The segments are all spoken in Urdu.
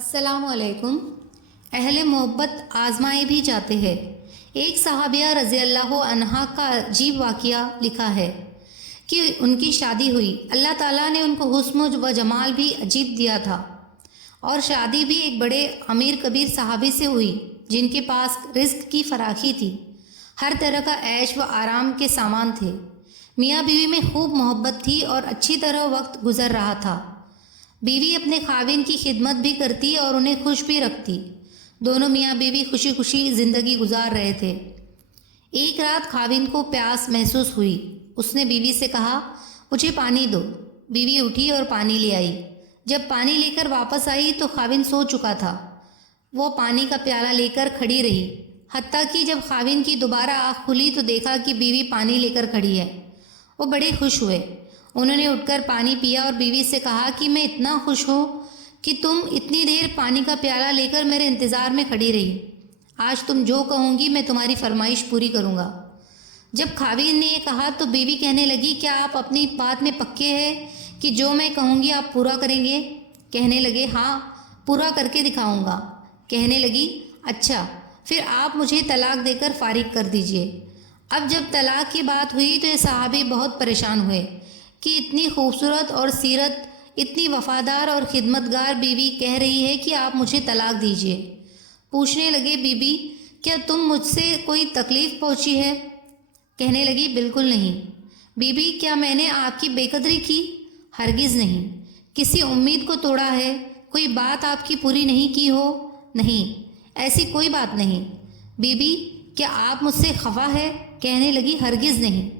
السلام علیکم۔ اہل محبت آزمائے بھی جاتے ہیں۔ ایک صحابیہ رضی اللہ عنہا کا عجیب واقعہ لکھا ہے کہ ان کی شادی ہوئی، اللہ تعالیٰ نے ان کو حسن و جمال بھی عجیب دیا تھا، اور شادی بھی ایک بڑے امیر کبیر صحابی سے ہوئی جن کے پاس رزق کی فراخی تھی، ہر طرح کا عیش و آرام کے سامان تھے، میاں بیوی میں خوب محبت تھی اور اچھی طرح وقت گزر رہا تھا۔ بیوی اپنے خاوند کی خدمت بھی کرتی اور انہیں خوش بھی رکھتی، دونوں میاں بیوی خوشی خوشی زندگی گزار رہے تھے۔ ایک رات خاوند کو پیاس محسوس ہوئی، اس نے بیوی سے کہا مجھے پانی دو۔ بیوی اٹھی اور پانی لے آئی۔ جب پانی لے کر واپس آئی تو خاوند سو چکا تھا۔ وہ پانی کا پیالہ لے کر کھڑی رہی، حتیٰ کہ جب خاوند کی دوبارہ آنکھ کھلی تو دیکھا کہ بیوی پانی لے کر کھڑی ہے۔ وہ بڑے خوش ہوئے، انہوں نے اٹھ کر پانی پیا اور بیوی سے کہا کہ میں اتنا خوش ہوں کہ تم اتنی دیر پانی کا پیالہ لے کر میرے انتظار میں کھڑی رہی۔ آج تم جو کہوں گی میں تمہاری فرمائش پوری کروں گا۔ جب خاوند نے یہ کہا تو بیوی کہنے لگی کیا آپ اپنی بات میں پکے ہیں کہ جو میں کہوں گی آپ پورا کریں گے؟ کہنے لگے ہاں، پورا کر کے دکھاؤں گا۔ کہنے لگی اچھا، پھر آپ مجھے طلاق دے کر فارغ کر دیجئے۔ اب جب طلاق کی بات ہوئی تو یہ صحابی بہت پریشان ہوئے کہ اتنی خوبصورت اور سیرت، اتنی وفادار اور خدمتگار بیوی کہہ رہی ہے کہ آپ مجھے طلاق دیجئے۔ پوچھنے لگے بی بی کیا تم مجھ سے کوئی تکلیف پہنچی ہے؟ کہنے لگی بالکل نہیں۔ بی بی کیا میں نے آپ کی بے قدری کی؟ ہرگز نہیں۔ کسی امید کو توڑا ہے؟ کوئی بات آپ کی پوری نہیں کی ہو؟ نہیں، ایسی کوئی بات نہیں۔ بی بی کیا آپ مجھ سے خفا ہے؟ کہنے لگی ہرگز نہیں۔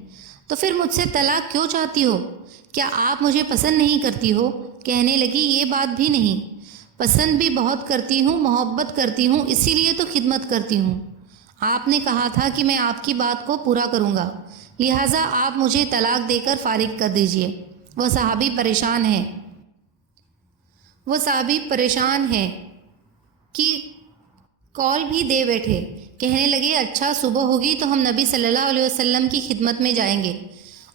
تو پھر مجھ سے طلاق کیوں چاہتی ہو؟ کیا آپ مجھے پسند نہیں کرتی ہو؟ کہنے لگی یہ بات بھی نہیں، پسند بھی بہت کرتی ہوں، محبت کرتی ہوں، اسی لیے تو خدمت کرتی ہوں۔ آپ نے کہا تھا کہ میں آپ کی بات کو پورا کروں گا، لہٰذا آپ مجھے طلاق دے کر فارغ کر دیجئے۔ وہ صحابی پریشان ہیں کہ کال بھی دے بیٹھے۔ کہنے لگے اچھا، صبح ہوگی تو ہم نبی صلی اللہ علیہ وسلم کی خدمت میں جائیں گے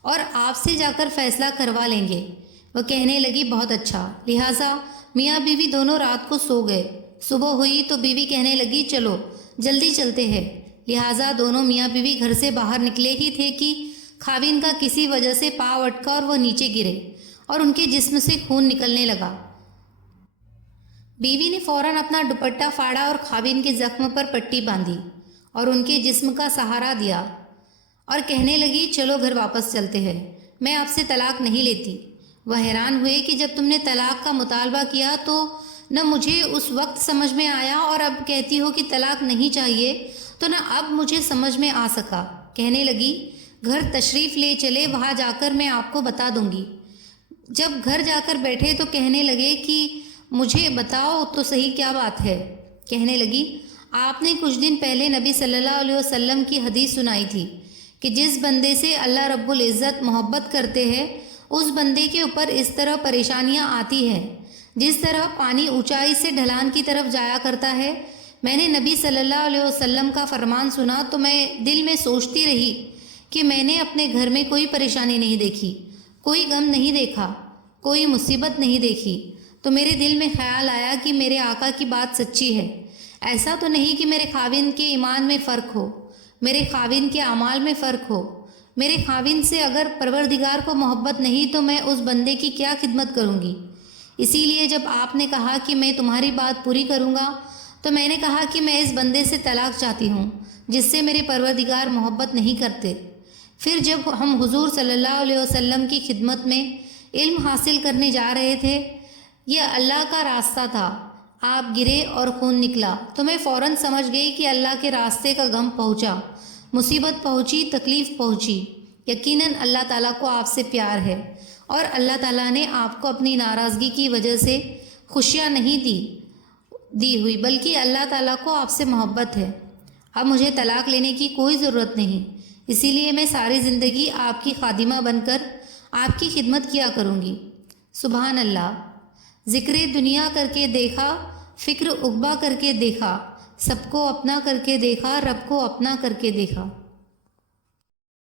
اور آپ سے جا کر فیصلہ کروا لیں گے۔ وہ کہنے لگی بہت اچھا۔ لہٰذا میاں بیوی دونوں رات کو سو گئے۔ صبح ہوئی تو بیوی کہنے لگی چلو جلدی چلتے ہیں۔ لہٰذا دونوں میاں بیوی گھر سے باہر نکلے ہی تھے کہ خاوند کا کسی وجہ سے پاؤں اٹکا اور وہ نیچے گرے اور ان کے جسم سے خون نکلنے لگا۔ بیوی نے فوراً اپنا دوپٹہ پھاڑا اور خاوند کے زخم پر پٹی باندھی اور ان کے جسم کا سہارا دیا اور کہنے لگی چلو گھر واپس چلتے ہیں، میں آپ سے طلاق نہیں لیتی۔ وہ حیران ہوئے کہ جب تم نے طلاق کا مطالبہ کیا تو نہ مجھے اس وقت سمجھ میں آیا اور اب کہتی ہو کہ طلاق نہیں چاہیے تو نہ اب مجھے سمجھ میں آ سکا۔ کہنے لگی گھر تشریف لے چلے، وہاں جا کر میں آپ کو بتا دوں گی۔ جب گھر جا کر بیٹھے تو کہنے لگے کہ مجھے بتاؤ تو صحیح کیا بات ہے؟ کہنے لگی آپ نے کچھ دن پہلے نبی صلی اللہ علیہ وسلم کی حدیث سنائی تھی کہ جس بندے سے اللہ رب العزت محبت کرتے ہیں اس بندے کے اوپر اس طرح پریشانیاں آتی ہیں جس طرح پانی اونچائی سے ڈھلان کی طرف جایا کرتا ہے۔ میں نے نبی صلی اللہ علیہ وسلم کا فرمان سنا تو میں دل میں سوچتی رہی کہ میں نے اپنے گھر میں کوئی پریشانی نہیں دیکھی، کوئی غم نہیں دیکھا، کوئی مصیبت نہیں دیکھی، تو میرے دل میں خیال آیا کہ میرے آقا کی بات سچی ہے۔ ایسا تو نہیں کہ میرے خاوند کے ایمان میں فرق ہو، میرے خاوند کے اعمال میں فرق ہو۔ میرے خاوند سے اگر پروردگار کو محبت نہیں تو میں اس بندے کی کیا خدمت کروں گی؟ اسی لیے جب آپ نے کہا کہ میں تمہاری بات پوری کروں گا تو میں نے کہا کہ میں اس بندے سے طلاق چاہتی ہوں جس سے میرے پروردگار محبت نہیں کرتے۔ پھر جب ہم حضور صلی اللہ علیہ وسلم کی خدمت میں علم حاصل کرنے جا رہے تھے، یہ اللہ کا راستہ تھا، آپ گرے اور خون نکلا تو میں فوراً سمجھ گئی کہ اللہ کے راستے کا غم پہنچا، مصیبت پہنچی، تکلیف پہنچی۔ یقیناً اللہ تعالیٰ کو آپ سے پیار ہے اور اللہ تعالیٰ نے آپ کو اپنی ناراضگی کی وجہ سے خوشیاں نہیں دی ہوئی، بلکہ اللہ تعالیٰ کو آپ سے محبت ہے۔ اب مجھے طلاق لینے کی کوئی ضرورت نہیں، اسی لیے میں ساری زندگی آپ کی خادمہ بن کر آپ کی خدمت کیا کروں گی۔ سبحان اللہ۔ ذکر دنیا کر کے دیکھا، فکر عقبہ کر کے دیکھا، سب کو اپنا کر کے دیکھا، رب کو اپنا کر کے دیکھا۔